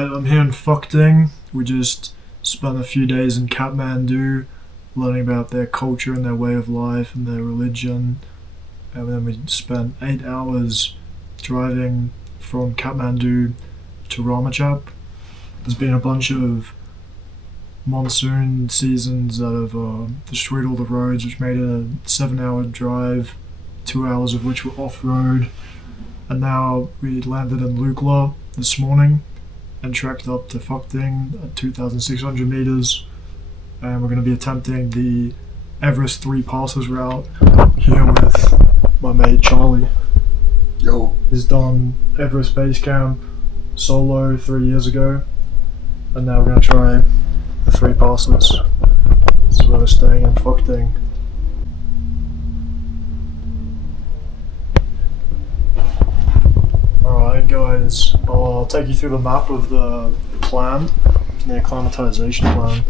Alright, I'm here in Phukting. We just spent a few days in Kathmandu learning about their culture and their way of life and their religion. And then we spent 8 hours driving from Kathmandu to Ramachap. There's been a bunch of monsoon seasons that have destroyed all the roads, which made it a 7-hour drive, 2 hours of which were off-road. And now we landed in Lukla this morning and trekked up to Phukting at 2,600 meters. And we're going to be attempting the Everest Three Passes route here with my mate Charlie. Yo. He's done Everest Base Camp solo 3 years ago, and now we're going to try the Three Passes. This is where we're staying in Phukting. Alright guys, I'll take you through the map of the plan, the acclimatization plan.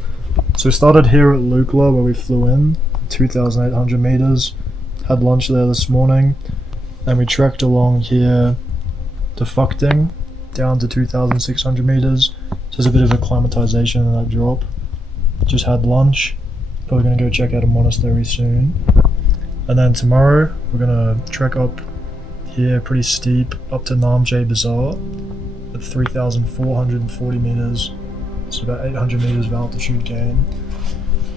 So we started here at Lukla where we flew in, 2,800 meters, had lunch there this morning, then we trekked along here to Phukting, down to 2,600 meters. So there's a bit of acclimatization in that drop. Just had lunch, probably going to go check out a monastery soon. And then tomorrow we're going to trek up here pretty steep up to Namche Bazaar at 3,440 meters. It's about 800 meters of altitude gain.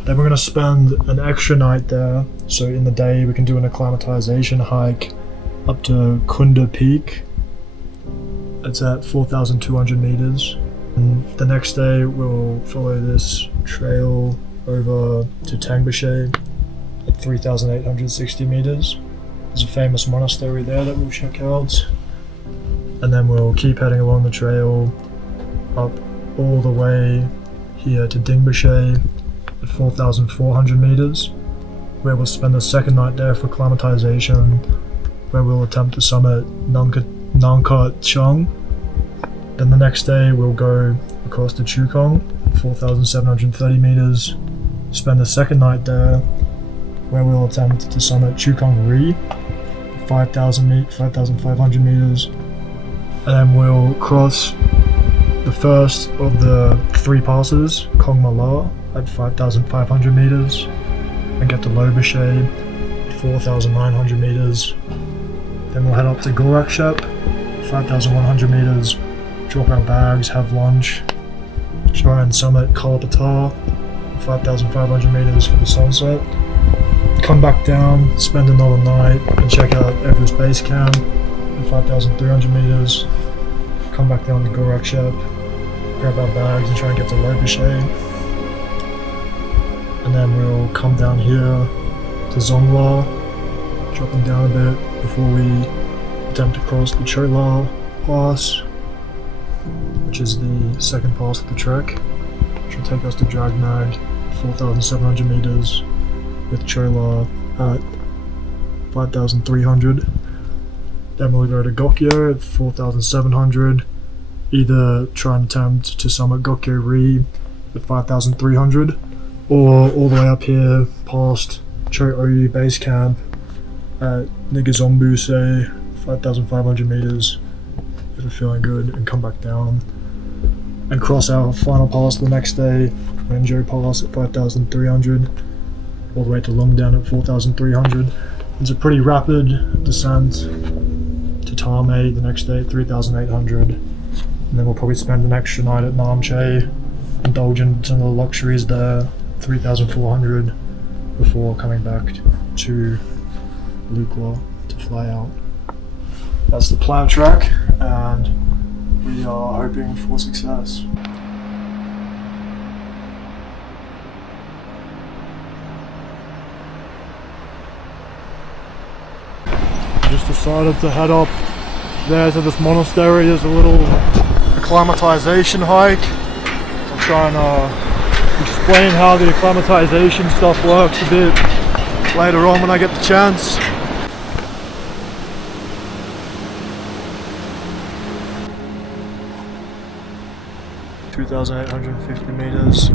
Then we're going to spend an extra night there, so in the day we can do an acclimatization hike up to Khunde Peak. It's at 4,200 meters. And the next day we'll follow this trail over to Tangbache at 3,860 meters. There's a famous monastery there that we'll check out. And then we'll keep heading along the trail up all the way here to Dingbache at 4,400 meters, where we'll spend the second night there for acclimatization, where we'll attempt to summit Nangkartshang. Then the next day we'll go across to Chukhung at 4,730 meters, spend the second night there, where we'll attempt to summit Chukhung Ri, 5,500 meters, and then we'll cross the first of the three passes, Kongma La, at 5,500 meters, and get to Lobashe at 4,900 meters. Then we'll head up to Gorakshep, 5,100 meters, drop our bags, have lunch, try and summit Patthar, 5,500 meters for the sunset. Come back down, spend another night, and check out Everest Base Camp at 5,300 meters. Come back down to Gorakshep, grab our bags and try and get to Lobashe. And then we'll come down here to Zongla, dropping down a bit before we attempt to cross the Cho La Pass, which is the second pass of the trek, which will take us to Dragmag, 4,700 meters, with Cho La at 5,300. Then we'll go to Gokyo at 4,700, either try and attempt to summit Gokyo Ri at 5,300, or all the way up here past Cho Oyu Base Camp at Ngozumpa 5,500 meters if we're feeling good, and come back down and cross our final pass the next day, Renjo Pass at 5,300, all the way to Lungdan at 4,300. It's a pretty rapid descent to Tame the next day at 3,800, and then we'll probably spend an extra night at Namche, indulge in some of the luxuries there, 3,400, before coming back to Lukla to fly out. That's the plan track, and we are hoping for success. Just decided to head up there to this monastery. There's a little acclimatization hike. I'll try and explain how the acclimatization stuff works a bit later on when I get the chance. (2,850 meters),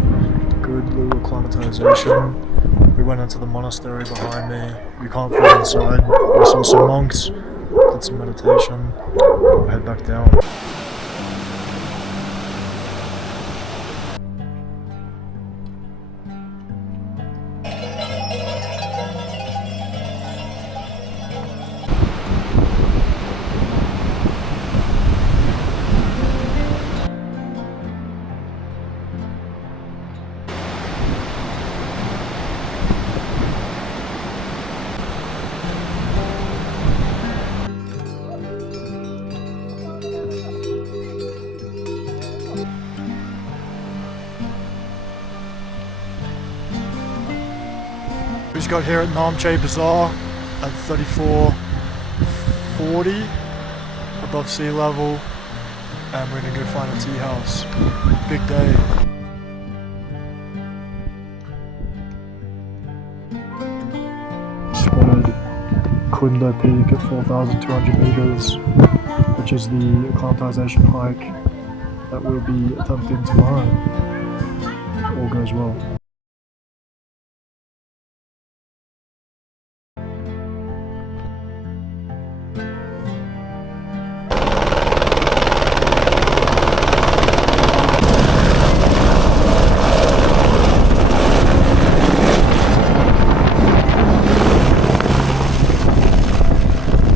good little acclimatization. We went into the monastery behind me. We can't fit inside. We saw some monks, did some meditation. We'll head back down. just got here at Namche Bazaar at 3440 above sea level, and we're gonna go find a tea house. Big day. Spotted Khunde Peak at 4,200 meters, which is the acclimatization hike that we'll be attempting tomorrow. All goes well.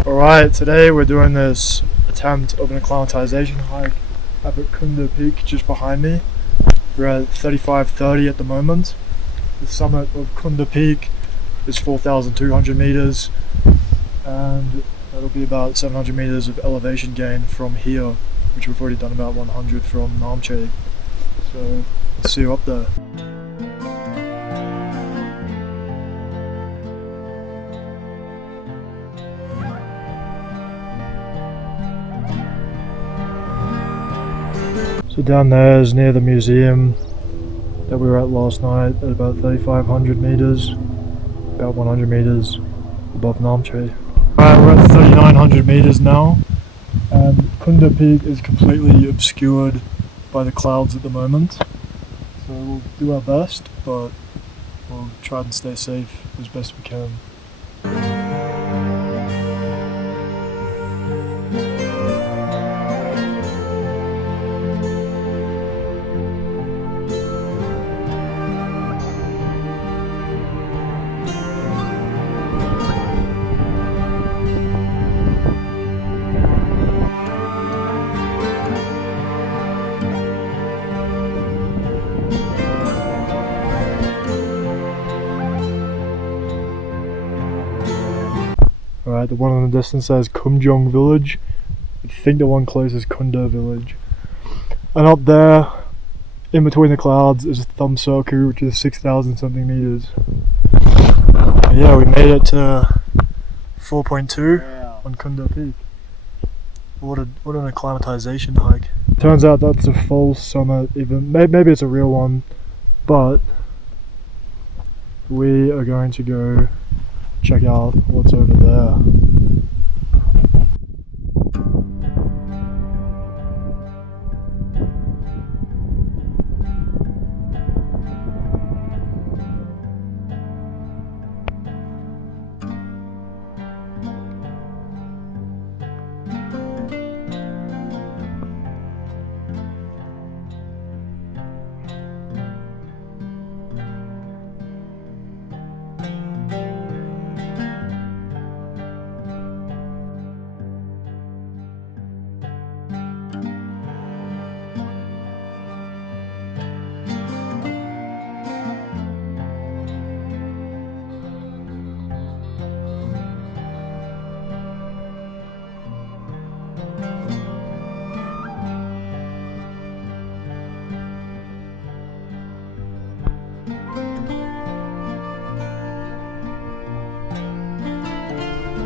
Alright, today we're doing this attempt of an acclimatization hike up at Khunde Peak just behind me. We're at 3530 at the moment. The summit of Khunde Peak is 4,200 meters, and that'll be about 700 meters of elevation gain from here, which we've already done about 100 from Namche. So let's see you up there. So down there is near the museum that we were at last night at about 3,500 meters, about 100 meters above Namche. Alright, we're at 3,900 meters now, and Khunde Peak is completely obscured by the clouds at the moment. So we'll do our best, but we'll try and stay safe as best we can. Alright, the one in the distance says Kumjong Village. I think the one close is Khunde Village. And up there, in between the clouds, is Thumb Circle, which is 6,000 something meters. But yeah, we made it to 4.2 on Khunde Peak. What an acclimatization hike. Turns out that's a false summit, even maybe it's a real one, but we are going to go check out what's over there.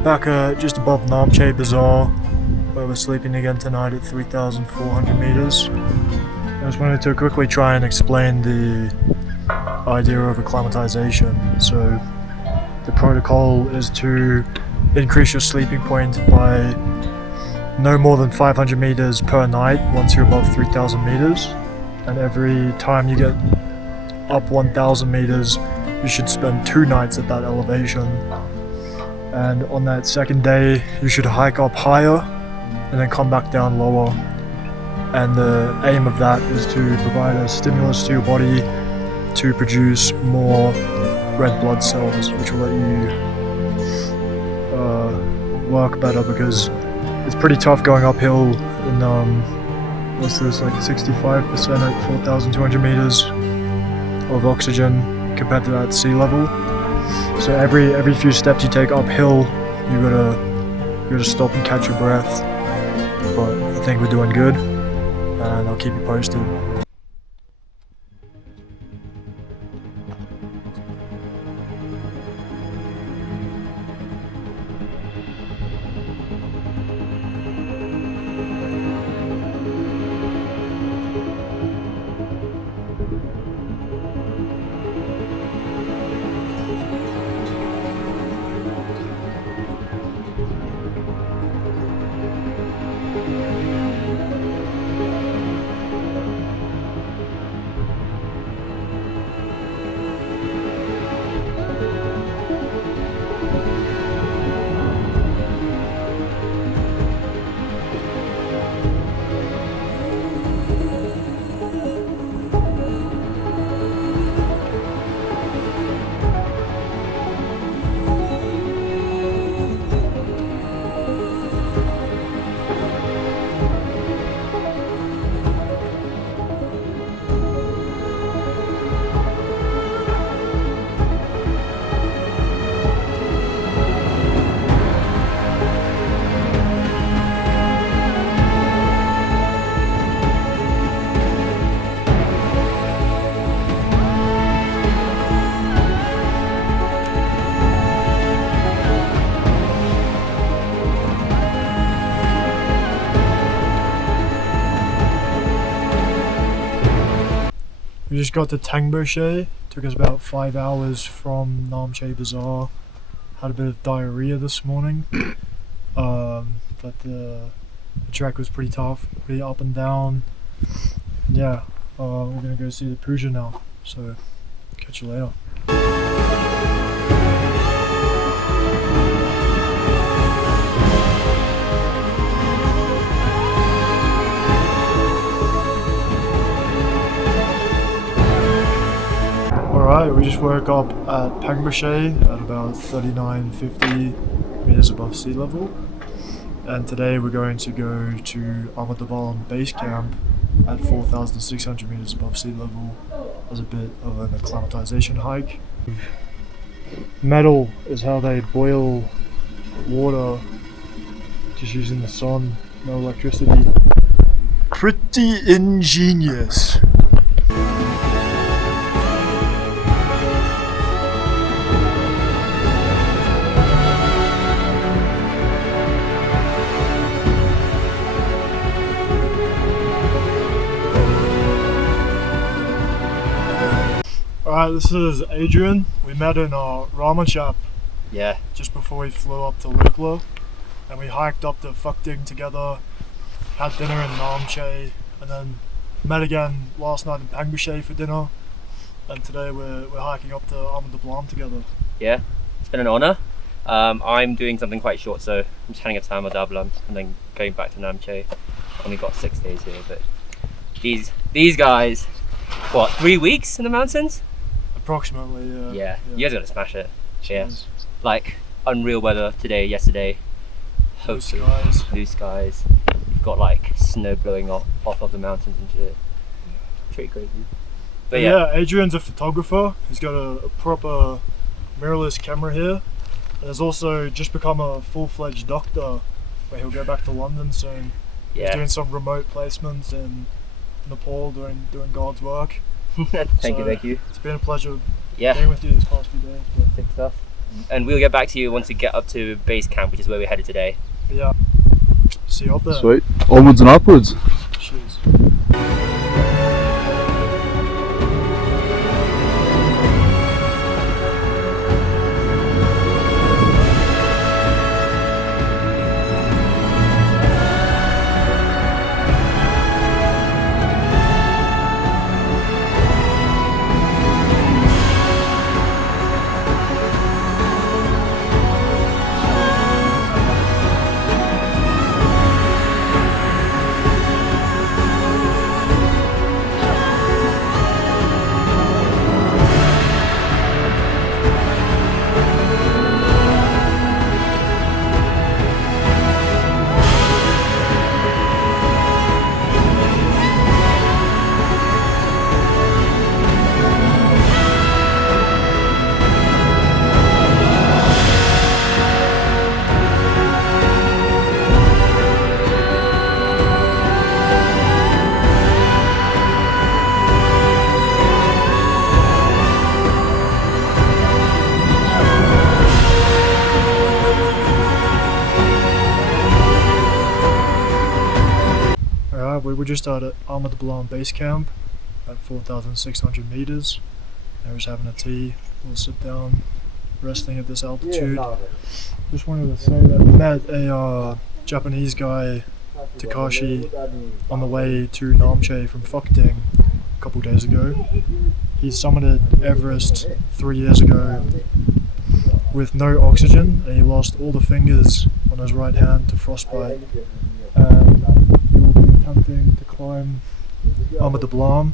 Back just above Namche Bazaar, where we're sleeping again tonight at 3,400 meters. I just wanted to quickly try and explain the idea of acclimatization. So the protocol is to increase your sleeping point by no more than 500 meters per night once you're above 3,000 meters. And every time you get up 1,000 meters, you should spend 2 nights at that elevation. And on that second day, you should hike up higher and then come back down lower. And the aim of that is to provide a stimulus to your body to produce more red blood cells, which will let you work better, because it's pretty tough going uphill in what's this, like 65% at 4,200 meters of oxygen compared to that sea level. So every few steps you take uphill, you gotta stop and catch your breath. But I think we're doing good, and I'll keep you posted. We just got to Tangboche. Took us about 5 hours from Namche Bazaar. Had a bit of diarrhea this morning. But the trek was pretty tough, pretty up and down. Yeah, we're gonna go see the puja now. So, catch you later. Alright, we just woke up at Tangboche at about 3950 meters above sea level, and today we're going to go to Dablam base camp at 4,600 meters above sea level as a bit of an acclimatization hike. Metal is how they boil water, just using the sun, no electricity. Pretty ingenious. Alright, this is Adrian. We met in Ramachap. Yeah. Just before we flew up to Lukla. And we hiked up to Phukting together, had dinner in Namche, and then met again last night in Tangboche for dinner. And today we're hiking up to Dablam together. Yeah, it's been an honour. I'm doing something quite short, so I'm just having a time with Dablam and then going back to Namche. Only got 6 days here, but these guys, what, 3 weeks in the mountains? Approximately, yeah. Yeah, you guys gotta smash it. Cheers. Yeah, like unreal weather today, yesterday. Blue skies. Blue skies. You've got like snow blowing off of the mountains and shit. Pretty crazy. But yeah, Adrian's a photographer. He's got a proper mirrorless camera here. And has also just become a full-fledged doctor, where he'll go back to London soon. Yeah. He's doing some remote placements in Nepal, doing God's work. Thank you. It's been a pleasure being with you this past few days. Sick stuff. And we'll get back to you once we get up to base camp, which is where we're headed today. Yeah. See you up there. Sweet. Onwards and upwards. Cheers. We were just out at Dablam base camp at 4,600 meters. I was having a tea, we'll sit down, resting at this altitude. Just wanted to say that we met a Japanese guy, Takashi, on the way to Namche from Phukting a couple days ago. He summited Everest 3 years ago with no oxygen, and he lost all the fingers on his right hand to frostbite. He will be attempting to climb Dablam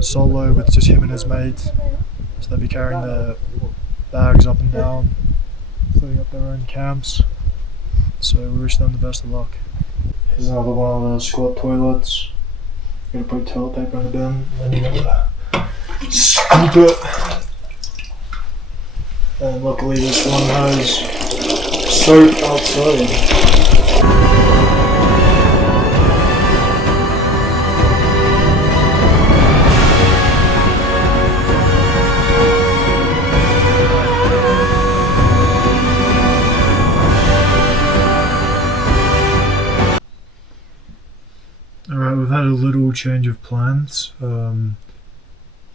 solo with just him and his mate. So they'll be carrying their bags up and down, setting up their own camps. So we wish them the best of luck. Here's another one of the squat toilets. You're gonna put toilet paper in the bin, and then you're gonna scoop it. And luckily this one has soap outside. Alright, we've had a little change of plans.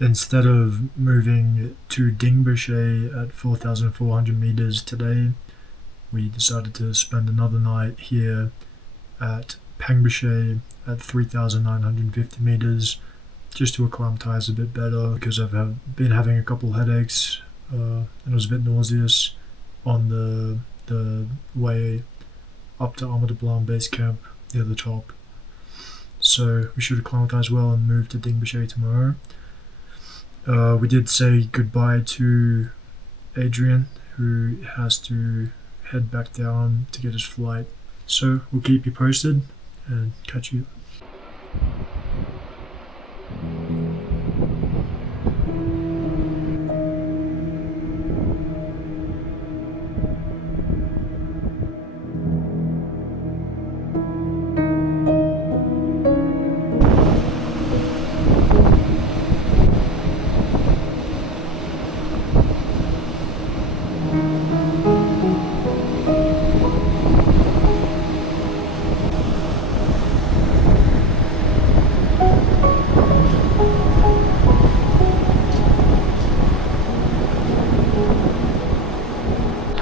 instead of moving to Dingboche at 4,400 meters today, we decided to spend another night here at Pengboche at 3,950 meters, just to acclimatize a bit better, because I've been having a couple headaches and it was a bit nauseous on the way up to Dablam base camp near the top. So we should acclimatize well and move to Dingboche tomorrow. We did say goodbye to Adrian, who has to head back down to get his flight. So we'll keep you posted and catch you.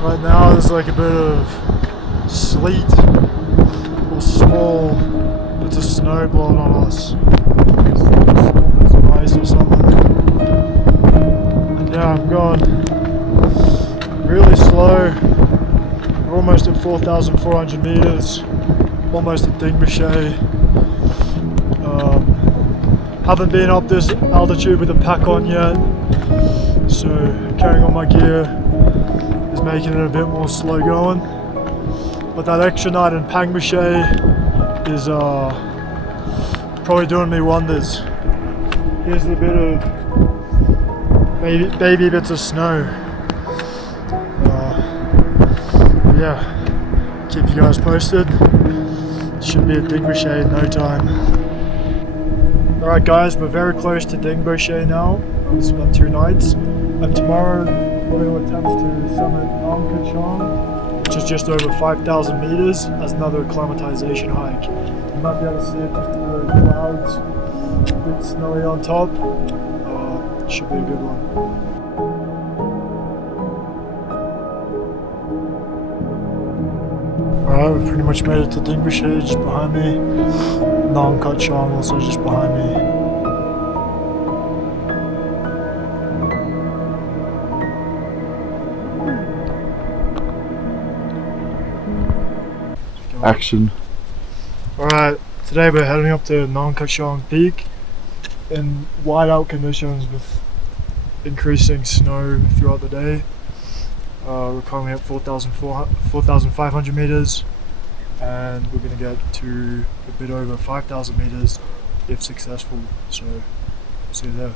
Right now there's like a bit of sleet or small bits of snow blowing on us. Small bits of ice or something. And yeah, I'm going really slow. We're almost at 4,400 meters, almost at Dingboche. Haven't been up this altitude with a pack on yet, so carrying on my gear is making it a bit more slow going, but that extra night in Pengboche is probably doing me wonders. Here's a bit of baby bits of snow. Yeah, keep you guys posted. Should be at Dingboche in no time. Alright guys, we're very close to Dingboche now. We'll spend 2 nights, and tomorrow we're going to attempt to summit Nangkartshang, which is just over 5,000 meters, as another acclimatization hike. You might be able to see it just through the clouds, a bit snowy on top. Should be a good one. Alright, we've pretty much made it to Dingboche, just behind me. Nangkartshang also just behind me. Action. Alright, today we're heading up to Nangkartshang Peak in whiteout conditions with increasing snow throughout the day. We're currently at 4,500 meters, and we're going to get to a bit over 5,000 meters if successful, so see you there.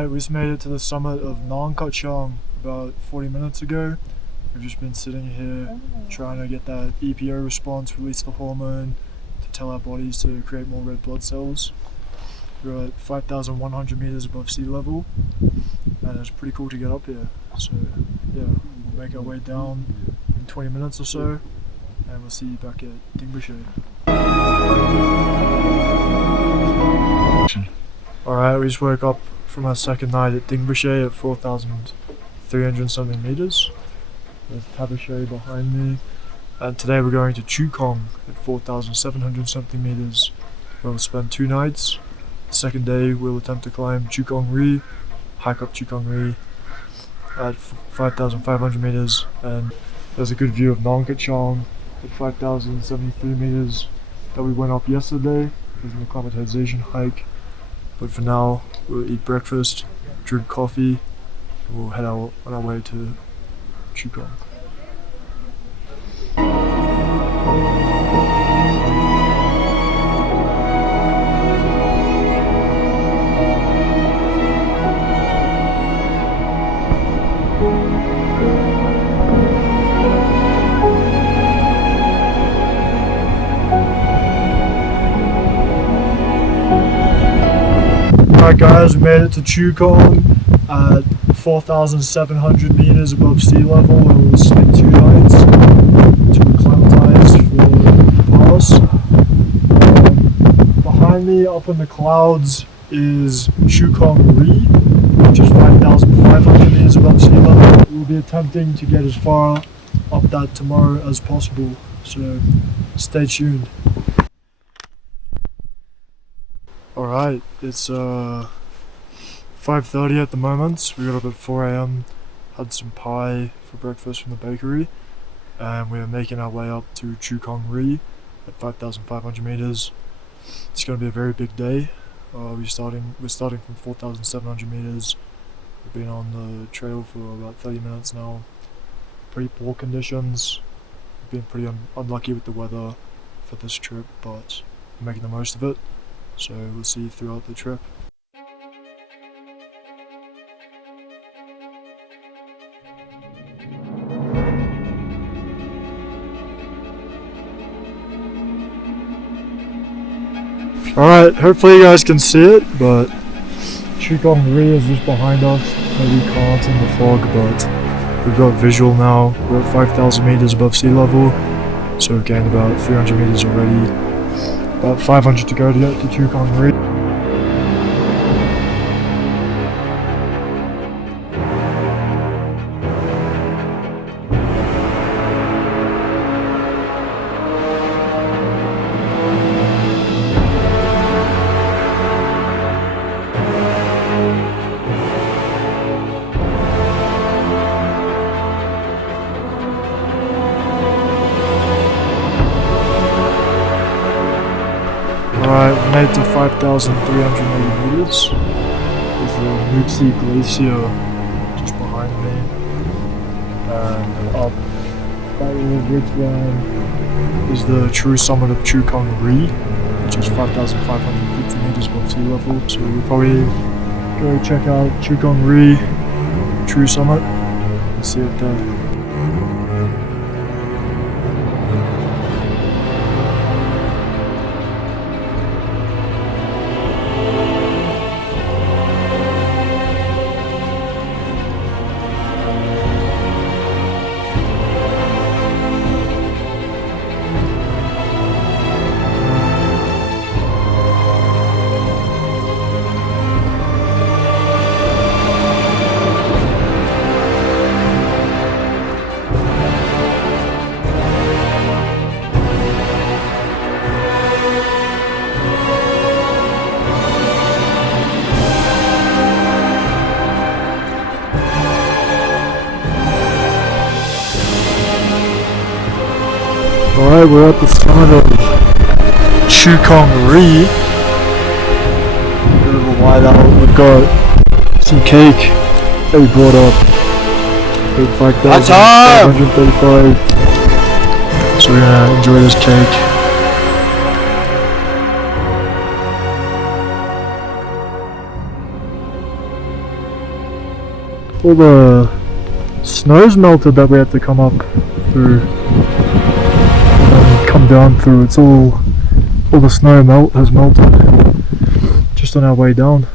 We just made it to the summit of Nangkartshang about 40 minutes ago. We've just been sitting here trying to get that EPO response, release the hormone to tell our bodies to create more red blood cells. We're at 5,100 meters above sea level, and it's pretty cool to get up here. So yeah, we'll make our way down in 20 minutes or so, and we'll see you back at Dingboche. Alright, we just woke up from our second night at Dingboche at 4,300 something meters, with Patthar behind me, And today we're going to Chukhung at 4,700 something meters, where we'll spend 2 nights. The second day we'll attempt to climb Chukhung Ri, hike up Chukhung Ri at 5,500 meters, and there's a good view of Nangkartshang at 5,073 meters that we went up yesterday. There's an acclimatization hike, but for now we'll eat breakfast, drink coffee, and we'll head out on our way to Chukhung. Alright guys, we made it to Chukhung at 4,700 meters above sea level, where we'll spend 2 nights to acclimatize for the pass. Behind me, up in the clouds, is Chukhung Ri, which is 5,500 meters above sea level. We'll be attempting to get as far up that tomorrow as possible, so stay tuned. Alright, it's 5:30 at the moment. We got up at 4 AM, had some pie for breakfast from the bakery, and we're making our way up to Chukhung Ri at 5,500 meters. It's going to be a very big day. We're starting from 4,700 meters. We've been on the trail for about 30 minutes now. Pretty poor conditions. We've been pretty unlucky with the weather for this trip, but we're making the most of it. So we'll see you throughout the trip. Alright, hopefully you guys can see it, but Chukhung Ri is just behind us. Maybe you can't in the fog, but we've got visual now. We're at 5,000 meters above sea level, so we've gained about 300 meters already. About 500 to go to get to Chukhung Ri. Alright, we made it to 5,380 meters. There's the Ngozumpa Glacier just behind me. And up that little ridge line is the true summit of Chukhung Ri, which is 5,550 meters above sea level. So we'll probably go check out Chukhung Ri, true summit, and see it there. Alright, we're at the summit of Chukhung Ri. Bit of a whiteout. We've got some cake that we brought up. 5,535. So we're gonna enjoy this cake. All the snow's melted that we had to come up through. Come down through. It's all the snow has melted just on our way down.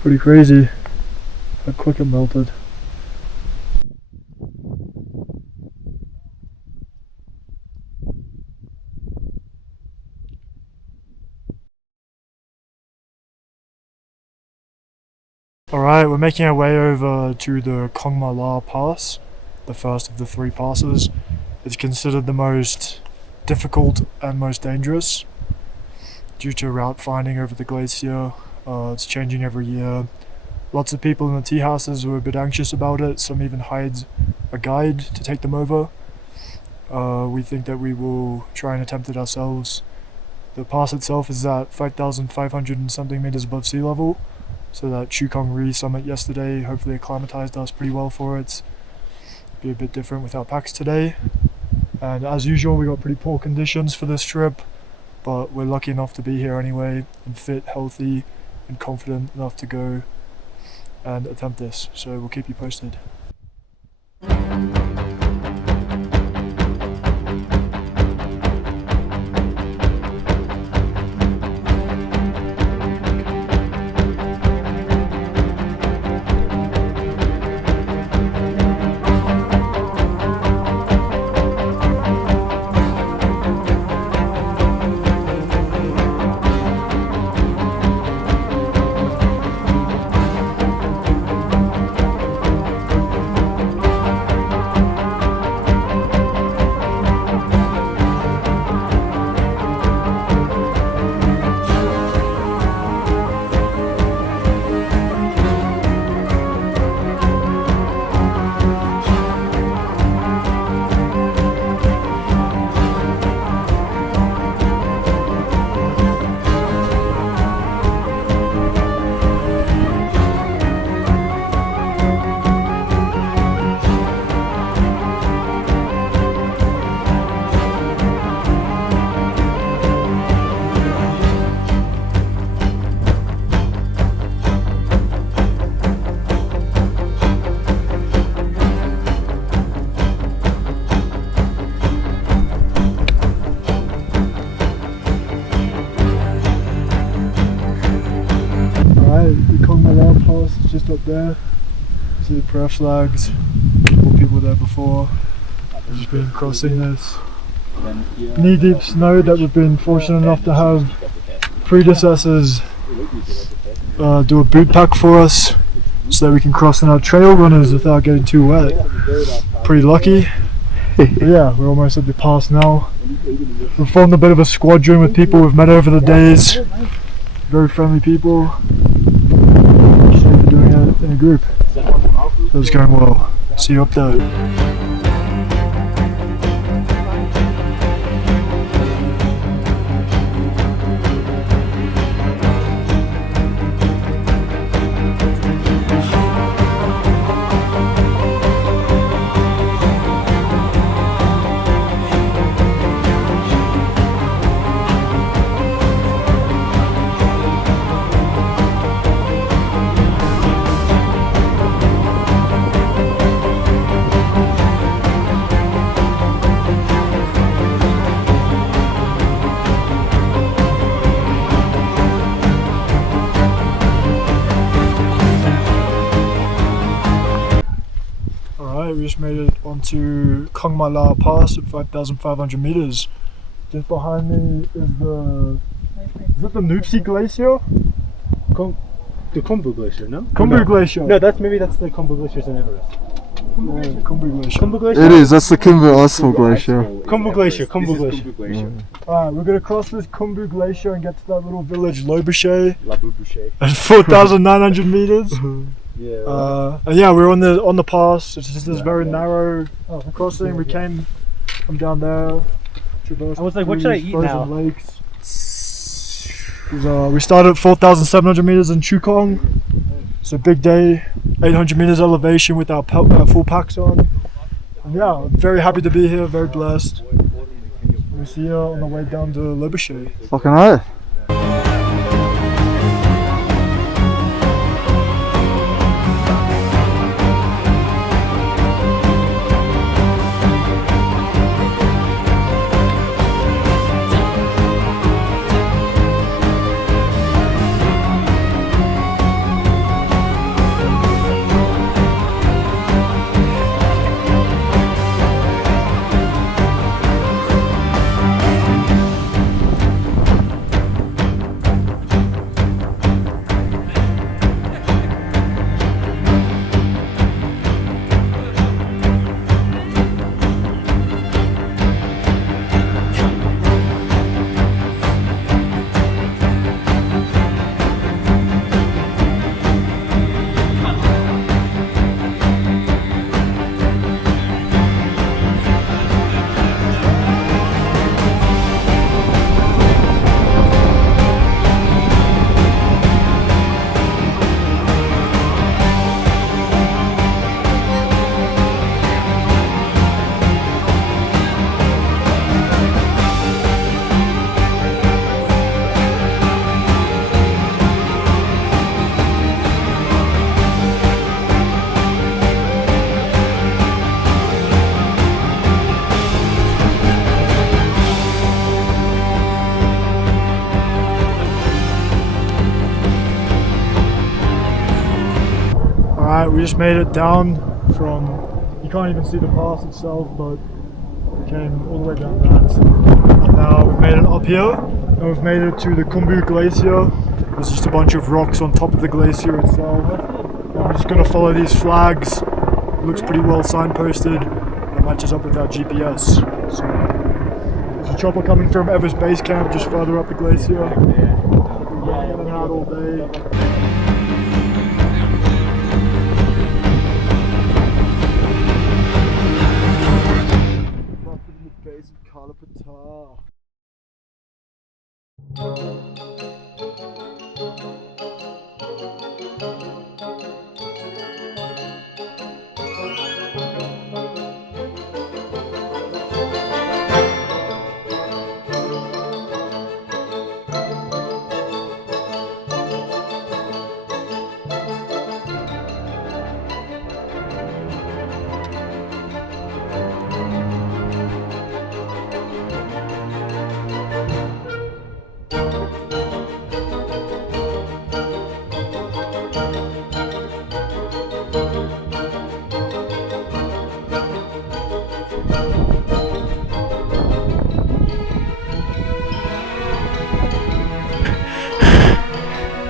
Pretty crazy how quick it melted. Alright, we're making our way over to the Kongma La Pass, the first of the 3 passes. It's considered the most difficult and most dangerous due to route finding over the glacier. It's changing every year. Lots of people in the tea houses were a bit anxious about it. Some even hired a guide to take them over. We think that we will try and attempt it ourselves. The pass itself is at 5,500 and something meters above sea level, so that Chukhung Ri summit yesterday hopefully acclimatized us pretty well for it. Be a bit different without packs today, and as usual we got pretty poor conditions for this trip, but we're lucky enough to be here anyway, and fit, healthy and confident enough to go and attempt this, so we'll keep you posted. The Kongma La Pass is just up there. See the prayer flags. More people there before. We've just been crossing this knee-deep snow that we've been fortunate enough to have predecessors do a boot pack for us so that we can cross on our trail runners without getting too wet. Pretty lucky. But yeah, we're almost at the pass now. We've formed a bit of a squadron with people we've met over the days. Very friendly people. Safe for doing it in a group. So it's going well. See you up there. We just made it onto Kongma La Pass at 5,500 meters. Just behind me is it the Ngozumpa Glacier? The Khunde Glacier, no? Khunde Glacier. No, that's the Khunde Glaciers in Everest. Yeah, Khunde Glacier. Khunde Glacier? It is, that's the Khunde Asphalt Glacier. Khunde Glacier, Khunde Glacier. Alright, we're gonna cross this Khunde Glacier and get to that little village Lobuche La Bouche. at 4,900 meters. Yeah. And yeah, we're on the pass. It's just this very narrow crossing. We came from down there, traversed I was like, what should I eat frozen now? lakes. We started at 4,700 meters in Chukhung. It's a big day, 800 meters elevation with our full packs on. And yeah, I'm very happy to be here, very blessed. We'll see you on the way down to Lobuche. Fucking right. Alright, we just made it down from, you can't even see the pass itself, but we came all the way down that. And now we've made it up here, and we've made it to the Khunde Glacier. There's just a bunch of rocks on top of the glacier itself. And we're just going to follow these flags. It looks pretty well signposted, and it matches up with our GPS. So there's a chopper coming from Everest Base Camp just further up the glacier. Yeah, been out all day. Patthar.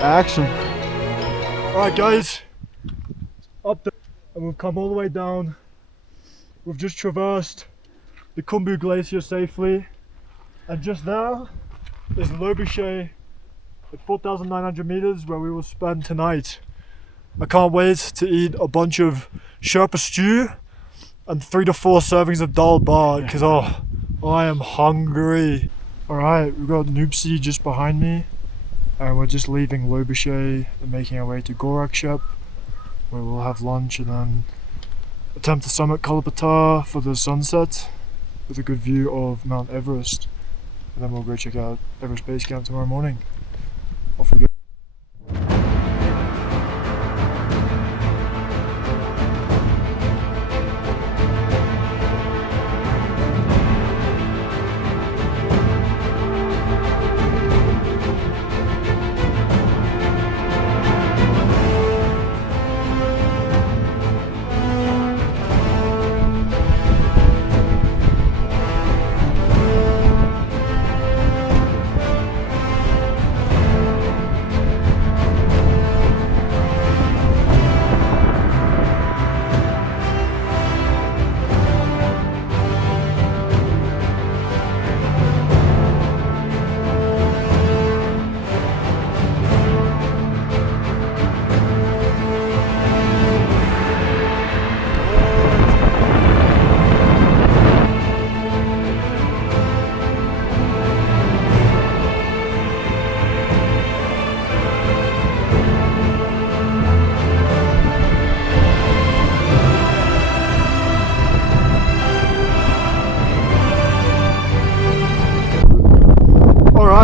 Action. Alright guys, up there, and we've come all the way down. We've just traversed the Khunde Glacier safely, and just there is Lobuche at 4,900 meters where we will spend tonight. I can't wait to eat a bunch of Sherpa stew and 3 to 4 servings of dal bhat because I am hungry. Alright, we've got Noopsie just behind me. And we're just leaving Lobuche and making our way to Gorakshep, where we'll have lunch and then attempt to summit Patthar for the sunset with a good view of Mount Everest. And then we'll go check out Everest Base Camp tomorrow morning. Off we go.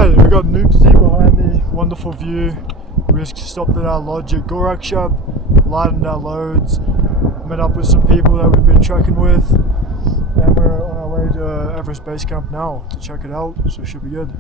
We got Noopsie behind me, wonderful view. We just stopped at our lodge at Gorakshep, lightened our loads, met up with some people that we've been trekking with, and we're on our way to Everest Base Camp now to check it out, so it should be good.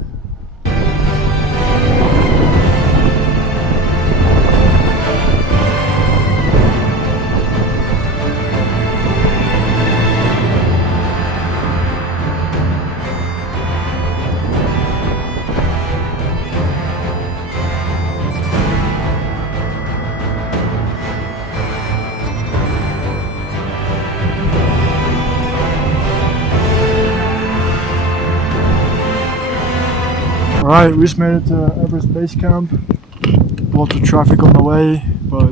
Alright, we just made it to Everest Base Camp. Lots of traffic on the way, but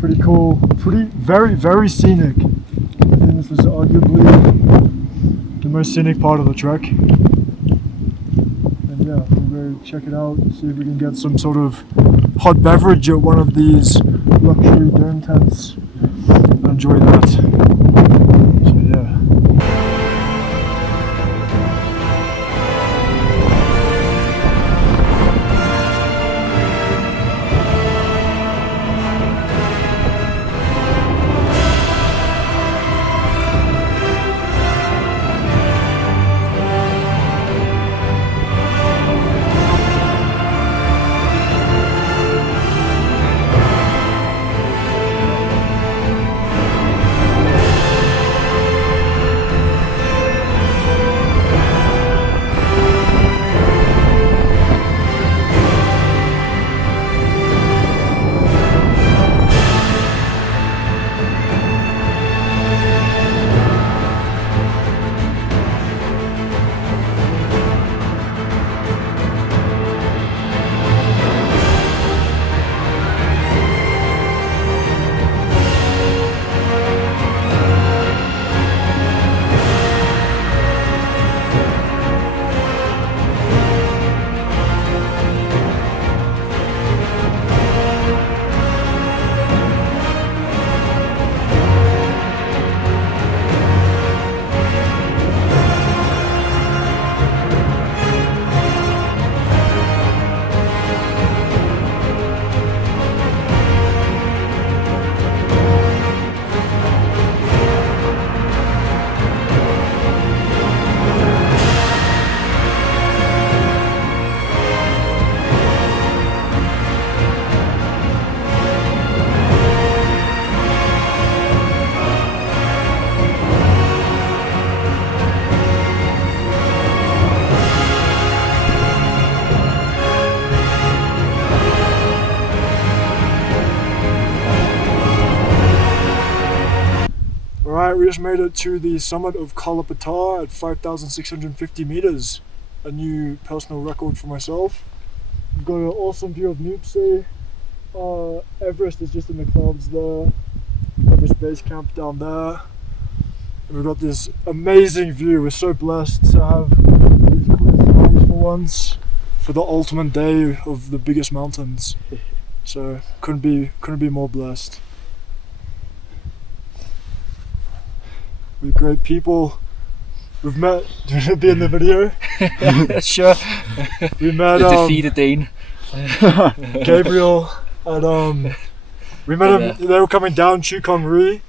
pretty cool. Very scenic. I think this was arguably the most scenic part of the trek. And yeah, we'll go check it out, see if we can get some sort of hot beverage at one of these luxury dome tents and enjoy that. So yeah. we just made it to the summit of Patthar at 5,650 meters. A new personal record for myself. We've got an awesome view of Nepal. Everest is just in the clouds there. Everest base camp down there. And we've got this amazing view. We're so blessed to have these clear skies for once, for the ultimate day of the biggest mountains. So couldn't be more blessed. With great people. We've met. Do you want to be in the video? Sure. We met The defeated Dane. Gabriel and we met him. They were coming down Chukhung Ri.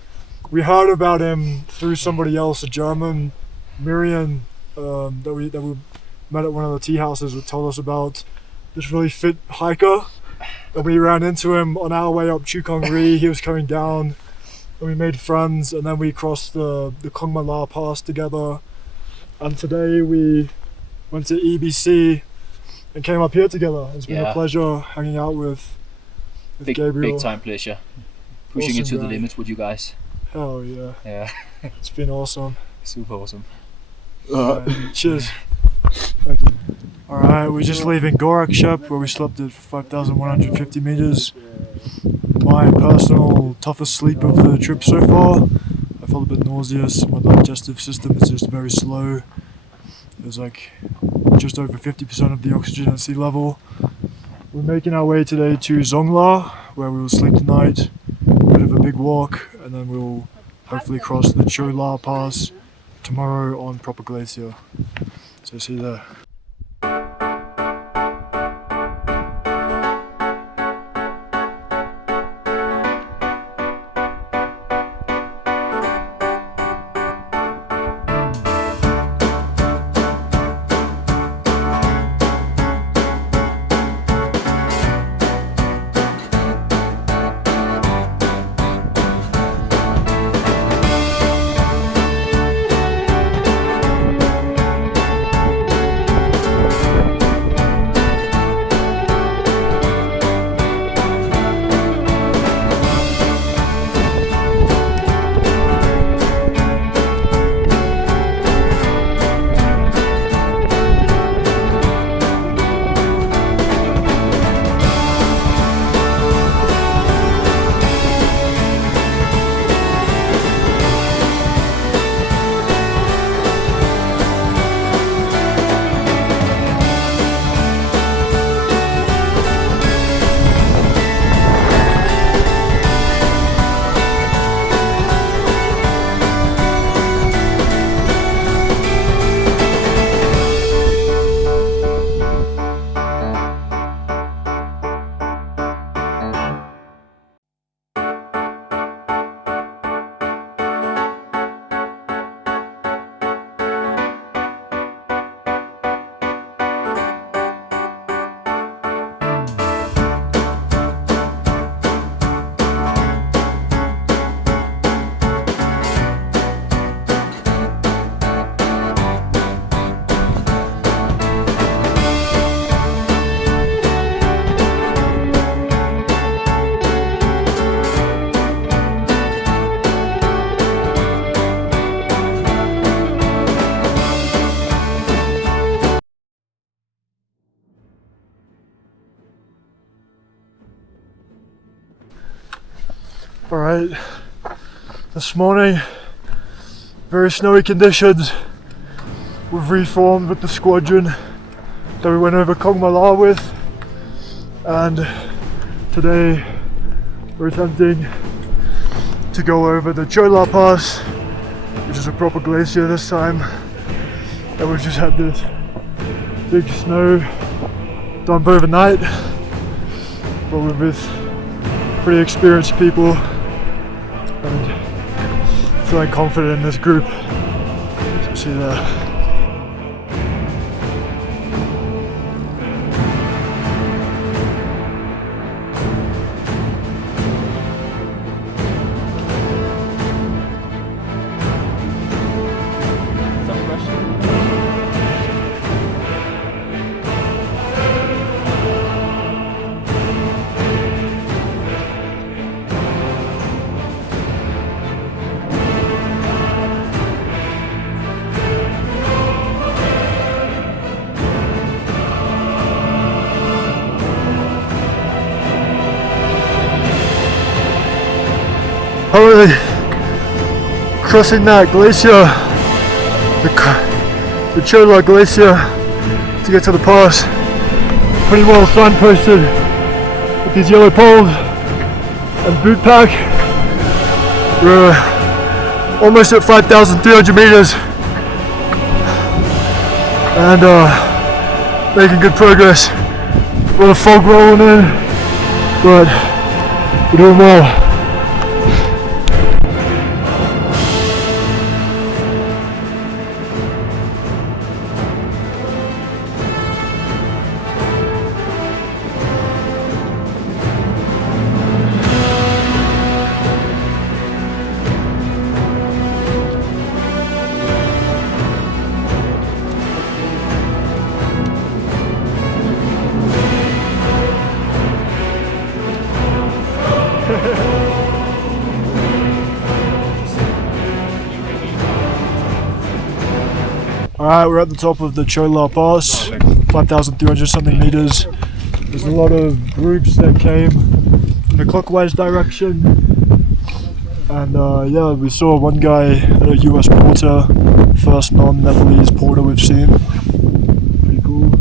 We heard about him through somebody else, a German, Miriam, that we met at one of the tea houses, who told us about this really fit hiker. And we ran into him on our way up Chukhung Ri. He was coming down, and we made friends. And then we crossed the Kongma La Pass together. And today we went to EBC and came up here together. It's been a pleasure hanging out with Gabriel. Big time pleasure. Pushing Awesome it to the guy. limit with you guys. Hell yeah. Yeah. It's been awesome. Super awesome. Cheers. Thank you. Alright, we're just leaving Gorakshep where we slept at 5,150 meters. My personal toughest sleep of the trip so far. I felt a bit nauseous. My digestive system is just very slow. It was like just over 50% of the oxygen at sea level. We're making our way today to Zongla, where we will sleep tonight. Bit of a big walk, and then we'll hopefully cross the Cho La Pass tomorrow on proper glacier. So see you there. Alright, this morning, very snowy conditions. We've reformed with the squadron that we went over Kongma La with, and today we're attempting to go over the Cho La Pass, which is a proper glacier this time, and we've just had this big snow dump overnight, but we're with pretty experienced people and feeling confident in this group. So see there. finally crossing that glacier, the Cho La Glacier, to get to the pass. Pretty well signposted with these yellow poles and boot pack. We're almost at 5,300 meters and making good progress. A lot of fog rolling in, but we're doing well. Alright, we're at the top of the Cho La Pass, 5,300 something meters. There's a lot of groups that came in the clockwise direction. And yeah, we saw one guy, a US porter, first non-Nepalese porter we've seen. Pretty cool.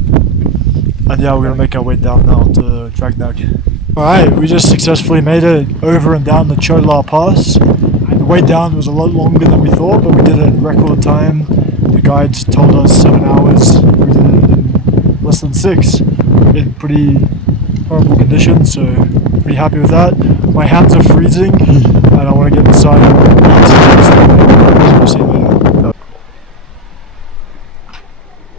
And yeah, we're gonna make our way down now to Dragnac. Alright, we just successfully made it over and down the Cho La Pass. The way down was a lot longer than we thought, but we did it in record time. The guides told us 7 hours, we did it in less than 6, in pretty horrible conditions, so pretty happy with that. My hands are freezing, and I want to get inside and see you later.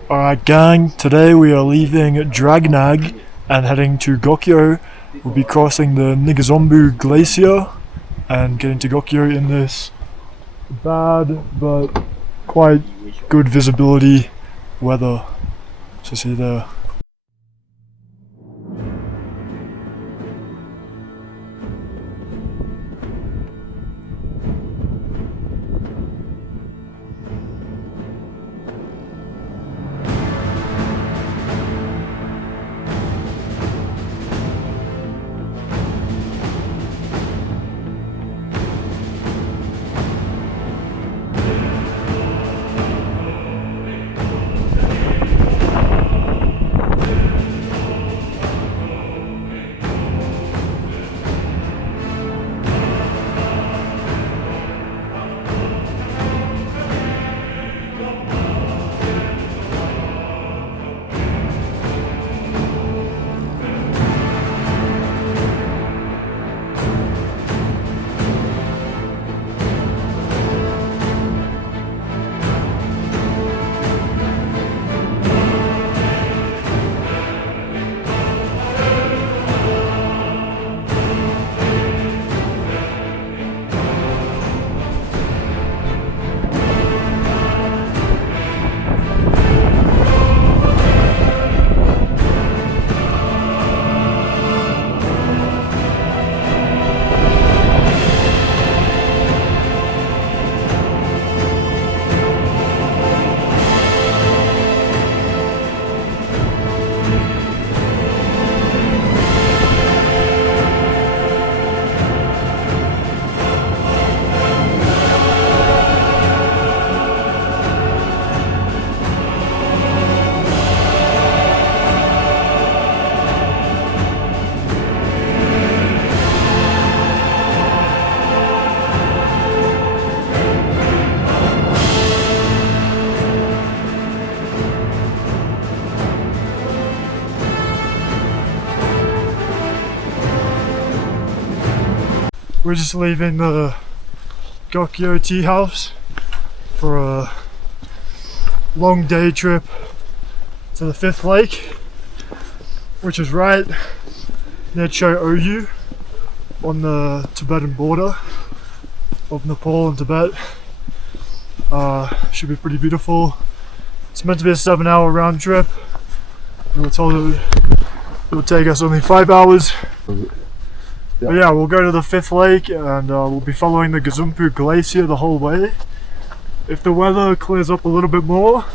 Alright gang, today we are leaving Dragnag and heading to Gokyo. We'll be crossing the Ngozumpa Glacier and getting to Gokyo in this bad but quite good visibility weather. So see you there. We're just leaving the Gokyo tea house for a long day trip to the 5th lake, which is right near Cho Oyu on the Tibetan border of Nepal and Tibet. Should be pretty beautiful. It's meant to be a 7-hour round trip. We were told it would take us only 5 hours. But yeah, we'll go to the 5th lake and we'll be following the Ngozumpa Glacier the whole way. If the weather clears up a little bit more,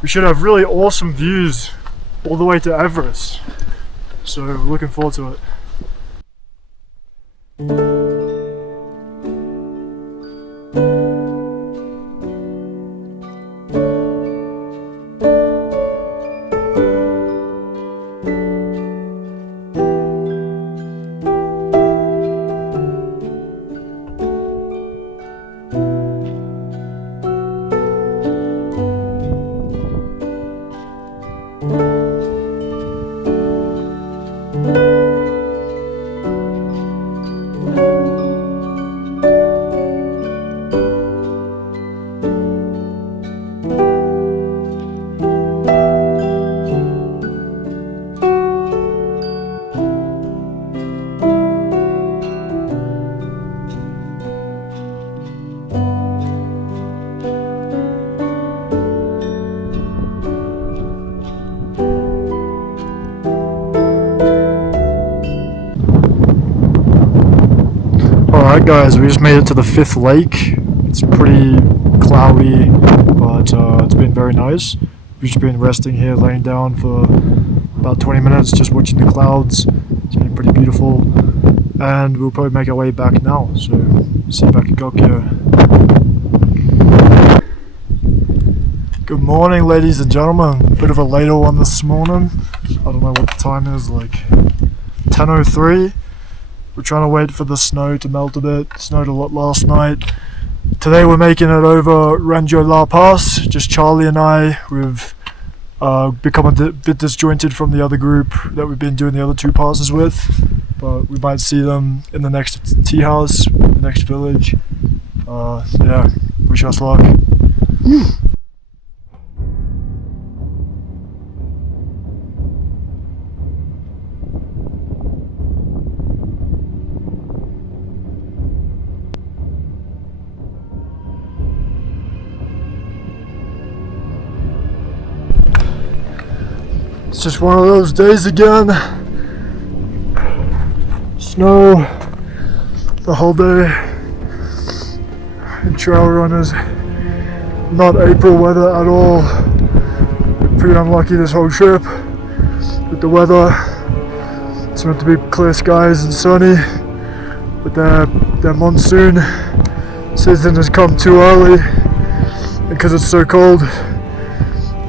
we should have really awesome views all the way to Everest. So looking forward to it. Alright guys, we just made it to the 5th lake. It's pretty cloudy, but it's been very nice. We've just been resting here, laying down for about 20 minutes, just watching the clouds. It's been pretty beautiful. And we'll probably make our way back now, so see you back at Gokyo. Good morning ladies and gentlemen. Bit of a later one this morning. I don't know what the time is, like 10:03. We're trying to wait for the snow to melt a bit. It snowed a lot last night. Today we're making it over Renjo La Pass. Just Charlie and I. We've become a bit disjointed from the other group that we've been doing the other 2 passes with. But we might see them in the next tea house, the next village. Yeah, wish us luck. It's just one of those days again. Snow the whole day. And trail runners. Not April weather at all. We're pretty unlucky this whole trip with the weather. It's meant to be clear skies and sunny, but their monsoon season has come too early. And because it's so cold,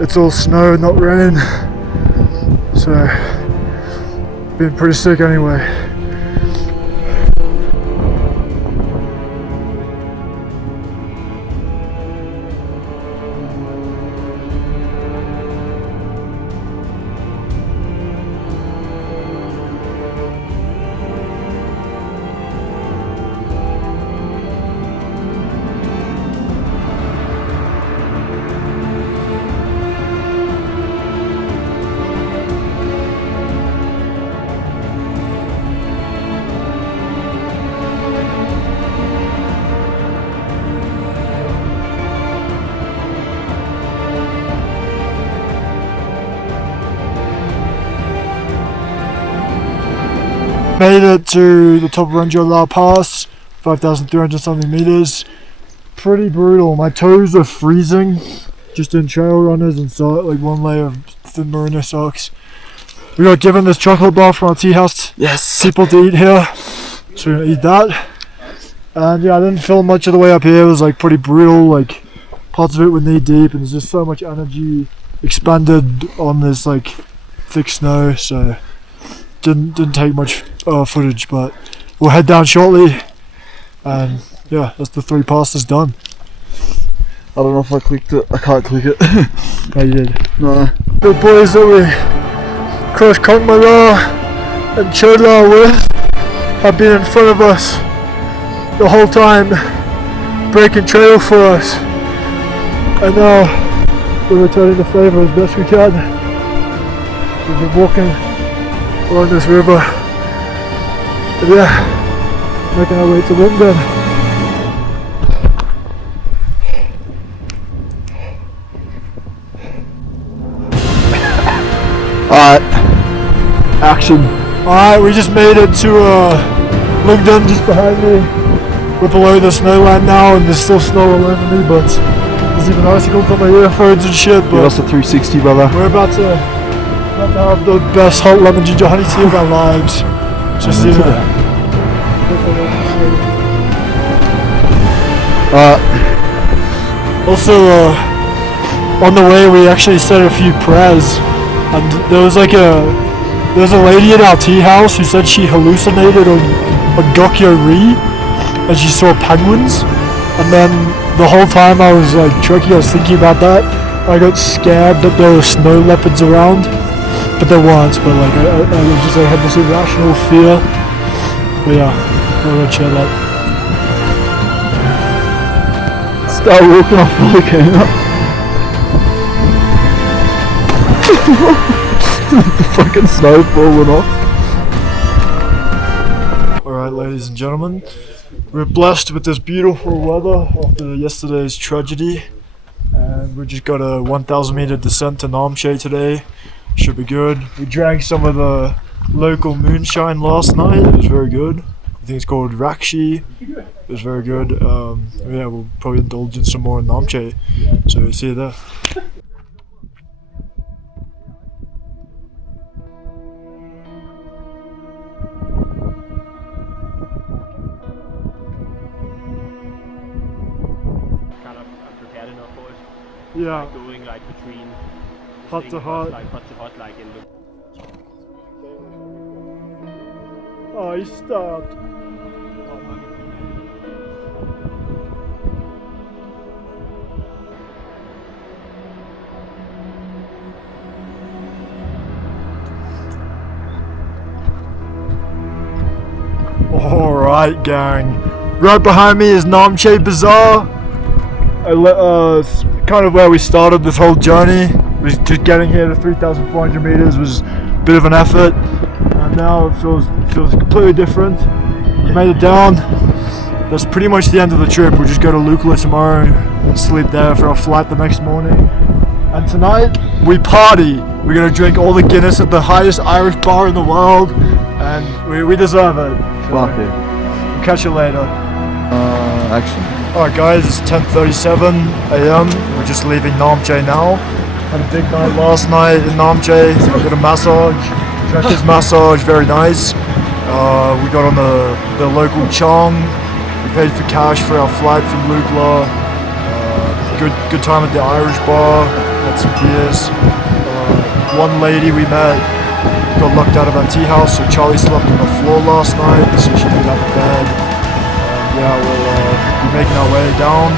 it's all snow, not rain. So, been pretty sick anyway. Made it to the top of Renjo La Pass, 5,300 something meters. Pretty brutal. My toes are freezing, just in trail runners and so like one layer of thin merino socks. We got given this chocolate bar from our tea house. Yes. People to eat here, so we're gonna eat that. And yeah, I didn't film much of the way up here. It was like pretty brutal. Like parts of it were knee deep, and there's just so much energy expended on this like thick snow. So didn't take much footage, but we'll head down shortly, and yeah, that's the 3 passes done. I don't know if I clicked it. I can't click it. Oh, you did? No. The boys that we crossed Kongma La and Cho La with have been in front of us the whole time, breaking trail for us, and now we're returning the favour as best we can. We've been walking along this river, but yeah, making our way to London. Alright, action. Alright, we just made it to London, just behind me. We're below the snowland now, and there's still snow all over me, but there's even icicles on my earphones and shit. But Give us a 360, brother. we're about to have the best hot lemon ginger honey tea of our lives. Just also, on the way we actually said a few prayers, and there was a lady in our tea house who said she hallucinated on Gokyo Ri, and she saw penguins, and then the whole time I was like trekking, I was thinking about that. I got scared that there were snow leopards around, but there weren't. But like I had this irrational fear. But yeah, I'm gonna share that. Start walking off volcano. The fucking snow falling off. Alright, ladies and gentlemen, we're blessed with this beautiful weather after yesterday's tragedy, and we just got a 1,000 meter descent to Namche today. Should be good. We drank some of the local moonshine last night. It was very good. I think it's called Rakshi. It was very good. Yeah, we'll probably indulge in some more in Namche. So see you there. Kind of prepared enough for it. Yeah. Going like between Hot to hot. like hot to hot, like in the. Oh, he stopped. Alright, gang. Right behind me is Namche Bazaar. It's kind of where we started this whole journey. Was just getting here to 3,400 meters was a bit of an effort, and now it feels completely different. We made it down. That's pretty much the end of the trip. We'll just go to Lukla tomorrow, sleep there for our flight the next morning. And tonight we party. We're gonna drink all the Guinness at the highest Irish bar in the world, and we deserve it. Fuck it. We'll catch you later. Action. Alright guys, it's 10:37 AM. We're just leaving Namche now. Had a big night last night in Namche. We got a massage. Trekker's massage, very nice. We got on the local chong. We paid for cash for our flight from Lukla. Good time at the Irish bar. Had some beers. One lady we met got locked out of our tea house, so Charlie slept on the floor last night, so she didn't have a bed. Yeah, we'll be making our way down.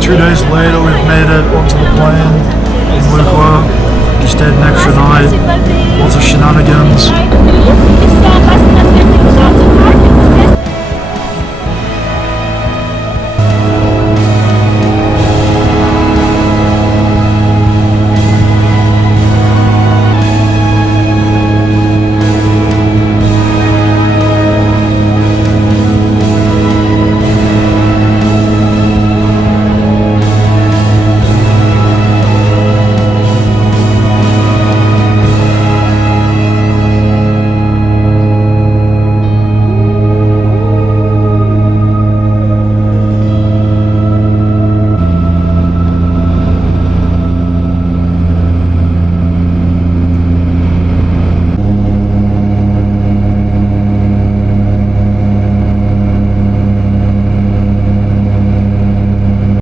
2 days later we've made it onto the plane in Lukla. We stayed an extra night, lots of shenanigans.